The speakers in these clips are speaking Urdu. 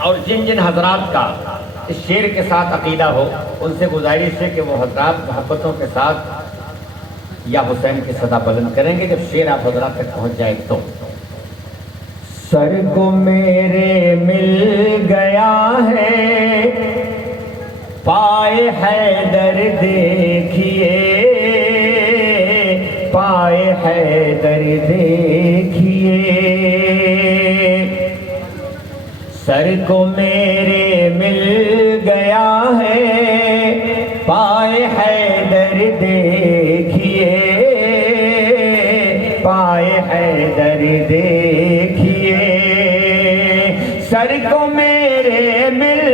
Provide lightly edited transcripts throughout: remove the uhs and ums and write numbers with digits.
اور جن جن حضرات کا اس شعر کے ساتھ عقیدہ ہو ان سے گزارش ہے کہ وہ حضرات محبتوں کے ساتھ یا حسین کی صدا بلند کریں گے جب شعر آپ حضرات تک پہنچ جائے تو سر کو میرے مل گیا ہے پائے حیدر دیکھیے پائے حیدر دیکھیے سر کو میرے مل گیا ہے پائے حیدر دیکھیے پائے حیدر دیکھیے سر کو میرے مل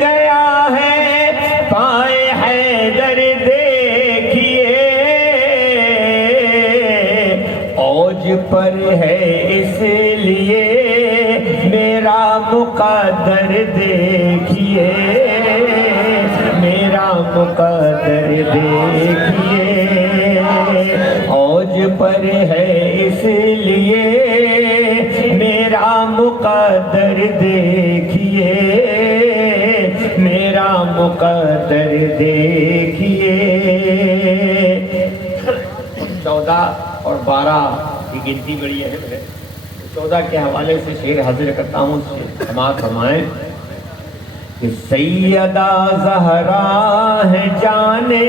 گیا ہے پائے حیدر دیکھیے اوج پر ہے اس لیے میرا مقدر دیکھیے میرا مقدر دیکھیے اوج پر ہے اس لیے میرا مقدر دیکھیے میرا مقدر دیکھیے 14 اور 12 کی گنتی بڑی ہے 14 کے حوالے سے شعر حاضر کرتا ہوں سماعت فرمائیں کہ سیدہ زہرا ہے جانے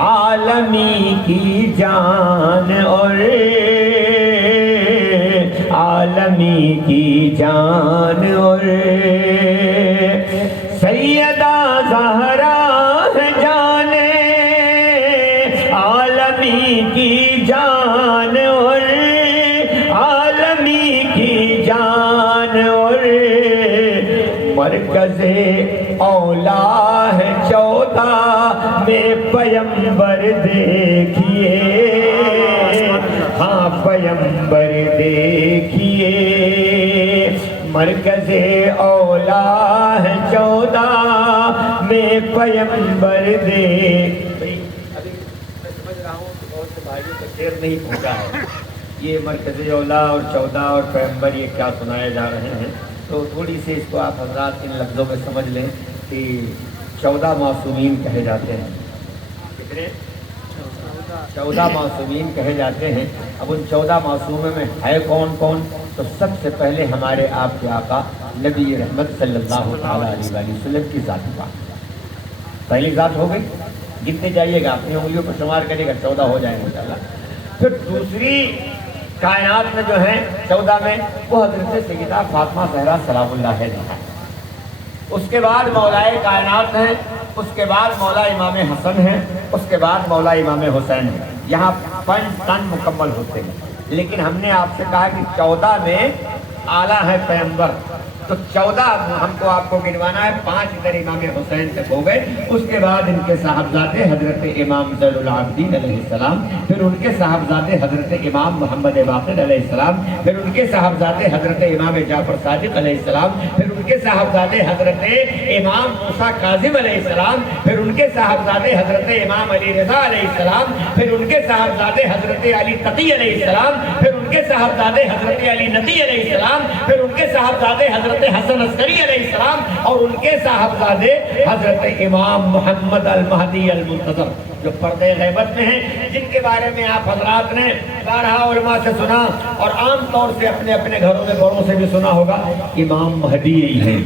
عالمی کی جان اور عالمی کی جان اور سیدہ زہرا ہے جانے عالمی کی جان اور عالمی کی جان اور مرکز اولا ہے 14 میں پیمبر دیکھیے ہاں پیمبر دیکھیے مرکز اولا ہے 14 میں پیمبر دیکھیے ابھی میں سمجھ رہا ہوں کہ بہت سے بھائیوں کا شعر نہیں پہنچا ہے یہ مرکز اولا اور 14 اور پیمبر یہ کیا سنائے جا رہے ہیں تو تھوڑی سی اس کو آپ حضرات ان لفظوں میں سمجھ لیں کہ 14 معصومین کہے جاتے ہیں کتنے 14 معصومین کہے جاتے ہیں اب ان 14 معصوموں میں ہے کون کون تو سب سے پہلے ہمارے آپ کے آقا نبی رحمت صلی اللہ علیہ وسلم کی ذات پاک پہلی ذات ہو گئی گنتے جائیے گا اپنی انگلیوں پر شمار کرے گا 14 ہو جائیں گے انشاءاللہ پھر دوسری کائنات میں جو ہیں 14 میں وہ حضرت سیدہ فاطمہ زہرا سلام اللہ علیہا اس کے بعد مولائے کائنات ہیں اس کے بعد مولا امام حسن ہیں اس کے بعد مولا امام حسین ہیں یہاں 5 تن مکمل ہوتے ہیں لیکن ہم نے آپ سے کہا کہ 14 میں اعلیٰ ہے پیمبر تو 14 ہم کو آپ کو گنوانا ہے 5 ادھر امام حسین تک ہو گئے اس کے بعد ان کے صاحبزادے حضرت امام زین العابدین علیہ السلام پھر ان کے صاحبزادے حضرت امام محمد باقر علیہ السلام پھر ان کے صاحبزادے حضرت امام جعفر صادق علیہ السلام پھر ان کے صاحبزادے حضرت امام موسیٰ کاظم علیہ السلام پھر ان کے صاحبزادے حضرت امام علی رضا علیہ السلام پھر ان کے صاحبزادے حضرت علی تقی علیہ السلام پھر ان کے صاحبزادے حضرت علی نقی علیہ السلام پھر ان کے صاحبزادے حضرت حسن عسکری علیہ السلام اور ان کے صاحبزادے حضرت امام محمد المہدی المنتظر جو پردے غیبت میں ہیں جن کے بارے میں آپ حضرات نے بارہا علماء سے سنا اور عام طور سے اپنے اپنے گھروں میں بڑوں سے بھی سنا ہوگا امام مہدی ہی ہیں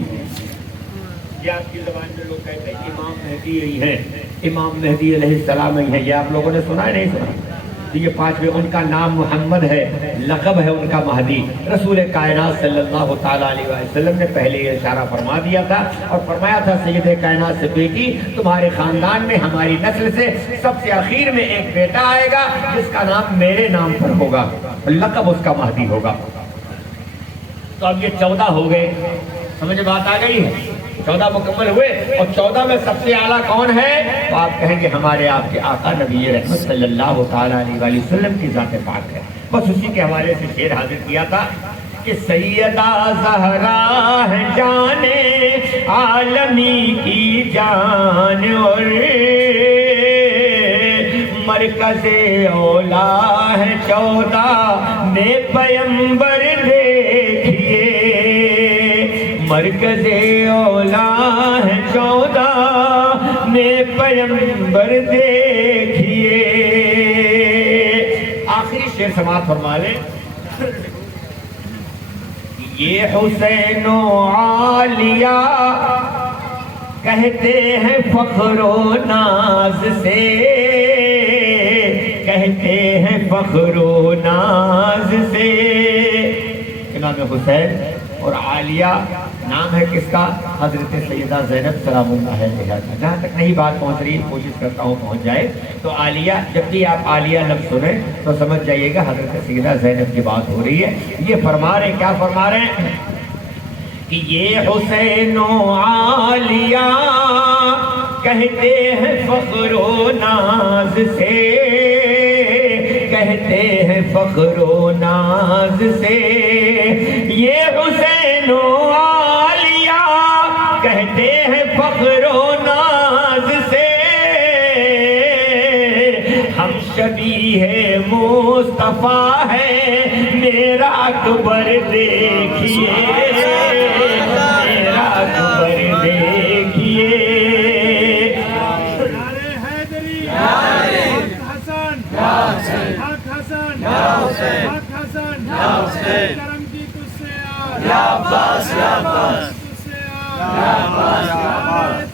یہ آپ کی زبان میں لوگ کہتے ہیں امام مہدی ہی ہیں امام مہدی علیہ السلام ہی ہیں یہ آپ لوگوں نے سنا ہے نہیں سنا یہ 5 ان کا نام محمد ہے لقب ہے ان کا مہدی رسول کائنات صلی اللہ تعالیٰ علیہ وسلم نے پہلے یہ اشارہ فرما دیا تھا اور فرمایا تھا سید کائنات سے بیٹی تمہارے خاندان میں ہماری نسل سے سب سے اخیر میں ایک بیٹا آئے گا جس کا نام میرے نام پر ہوگا لقب اس کا مہدی ہوگا تو اب یہ 14 ہو گئے سمجھ بات آ گئی ہے 14 مکمل ہوئے اور 14 میں سب سے اعلیٰ کون ہے تو آپ کہیں گے ہمارے آپ کے آقا نبی رحمت صلی اللہ تعالیٰ علیہ وسلم کی ذات پاک ہے بس اسی کے حوالے سے شعر حاضر کیا تھا کہ سیدہ زہرا ہے جانے عالمی کی جان اور مرکز اولا ہے 14 میں پیمبر دیکھ مرکز اولا ہے 14 میں پیمبر دیکھیے. آخری شعر سماعت فرما لیں. یہ حسین و عالیہ کہتے ہیں فخر و ناز سے، کہتے ہیں فخر و ناز سے. امام حسین اور عالیہ نام ہے کس کا؟ حضرت سیدہ زینب سلام اللہ علیہا کا. جہاں تک نہیں بات پہنچ رہی کوشش کرتا ہوں پہنچ جائے. تو عالیہ، جب بھی آپ عالیہ لفظ سنیں تو سمجھ جائیے گا حضرت سیدہ زینب کی بات ہو رہی ہے. یہ فرما رہے ہیں، کیا فرما رہے ہیں کہ یہ حسین و عالیہ کہتے ہیں فخر و ناز سے، کہتے ہیں فخر و ناز سے. یہ حسین و عالیہ کہتے ہیں فخر و ناز سے. ہم شبیہ مصطفیٰ ہے میرا اکبر دیکھیے، میرا اکبر دیکھیے. کرم کی تجھ سے یا عباس یا عباس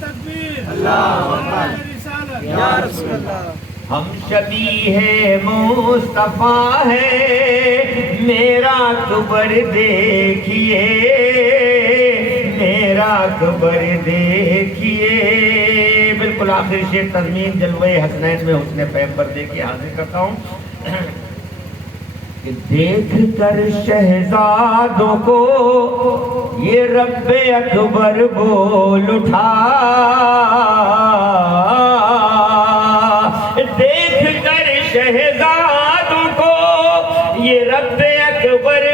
تکبیر رسالت یا رسول اللہ. ہم شبیہ مصطفیٰ ہے میرا اکبر دیکھیے، میرا اکبر دیکھیے. بالکل آخر شعر تضمین جلوہ حسنین میں حسن پیغمبر دیکھیے حاضر کرتا ہوں. کہ دیکھ کر شہزادوں کو یہ رب اکبر بول اٹھا، دیکھ کر شہزادوں کو یہ رب اکبر